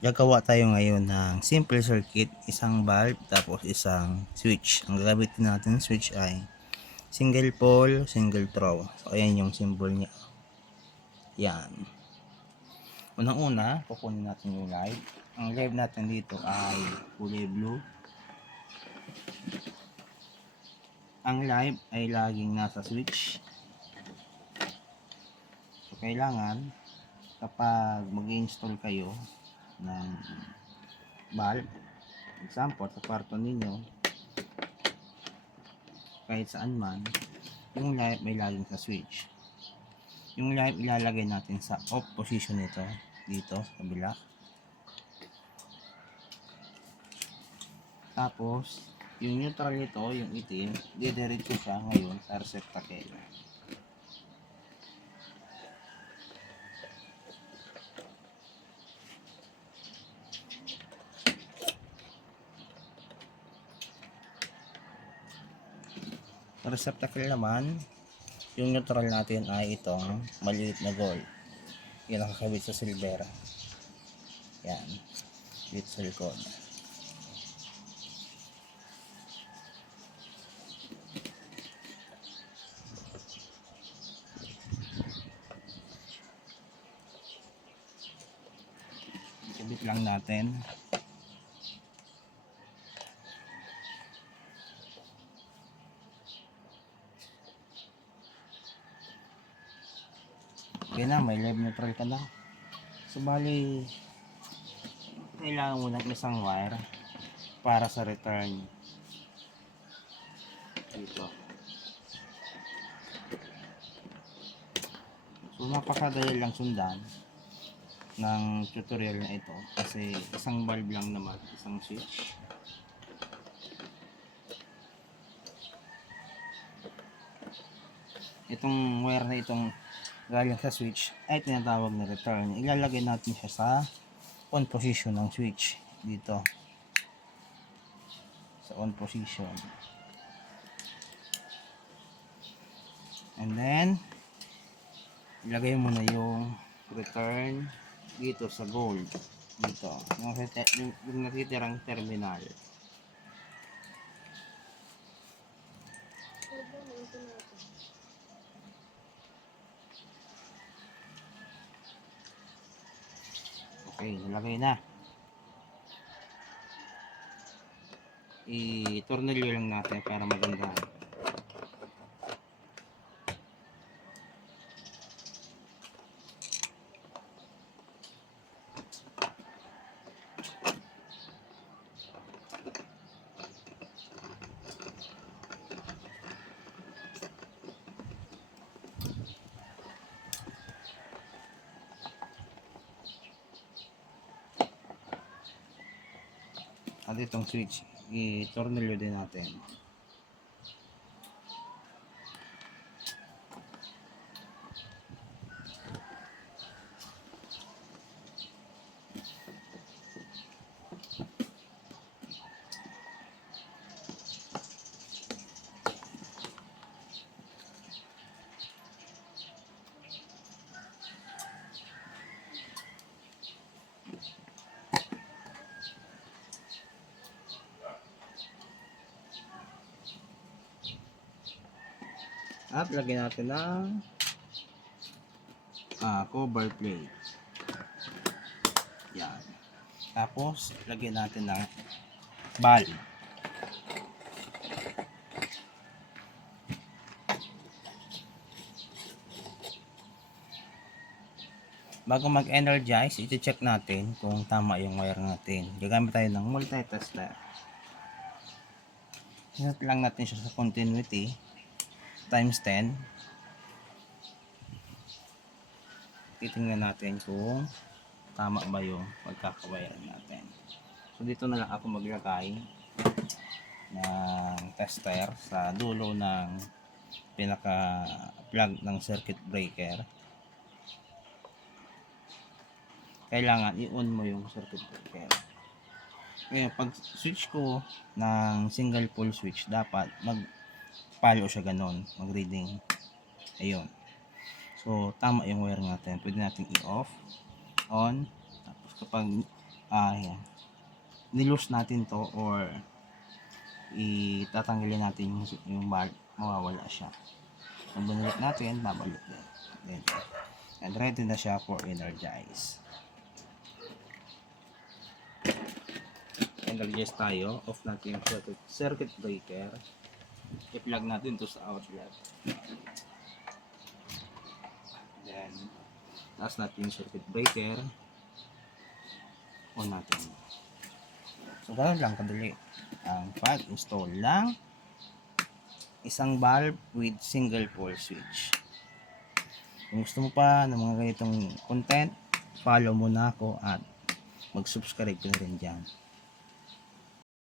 Gagawa tayo ngayon ng simple circuit, isang bulb tapos isang switch. Ang gagamitin natin switch ay single pole, single throw. So ayan yung symbol niya. Yan. Unang-una, kukunin natin yung live. Ang live natin dito ay kulay blue. Ang live ay laging nasa switch. So kailangan kapag mag-install kayo ng bulb, example sa kwarto ninyo, kahit saan man, yung live may laging sa switch. Yung live ilalagay natin sa off position nito, dito sa kabila. Tapos yung neutral nito, yung itim, didiretso siya ngayon sa receptacle. Sa receptacle naman, yung neutral natin ay itong maliit na gold. Yan nakakabit sa silver. Yan, dito sa likod. Ikabit lang natin. Okay na, may live neutral ka na. So bali, kailangan mo ng isang wire para sa return dito. So napakadali lang sundan ng tutorial na ito kasi isang bulb lang naman, isang switch. Itong wire na itong galing sa switch ay tinatawag na return. Ilalagay natin siya sa on position ng switch dito sa on position, and then ilagay mo na yung return dito sa gold, dito yung natitirang terminal. Okay, nalagay na. I-tornilyo lang natin para maganda. At itong switch, i-tornilyo din natin. At lagyan natin ng cover plate. Yan. Tapos lagyan natin ng bulb. Bago mag-energize, i-check natin kung tama yung wire natin. Gagamit tayo ng multi-tester. Set lang natin siya sa continuity times 10. Titingnan natin kung tama ba yung pagkakawiran natin. So dito na lang ako maglagay ng tester sa dulo ng pinaka plug ng circuit breaker. Kailangan i-on mo yung circuit breaker. Ngayon, pag switch ko ng single pole switch, dapat mag-follow siya ganon, mag-reading. Ayun. So, tama yung wire natin. Pwede natin i-off, on. Tapos kapag Ayan. Nilose natin to or itatanggalin natin yung bulb, mawawala siya. Kung binalik natin, babalik yan. Then, and ready na siya for energize. Energize tayo. Off natin yung circuit breaker. I-plug natin to sa outlet. Then, taas natin yung circuit breaker. On natin. So, ganoon lang kadali. Ang pag-install lang isang bulb with single pole switch. Kung gusto mo pa ng mga ganitong content, follow mo na ako at mag-subscribe ka na rin dyan.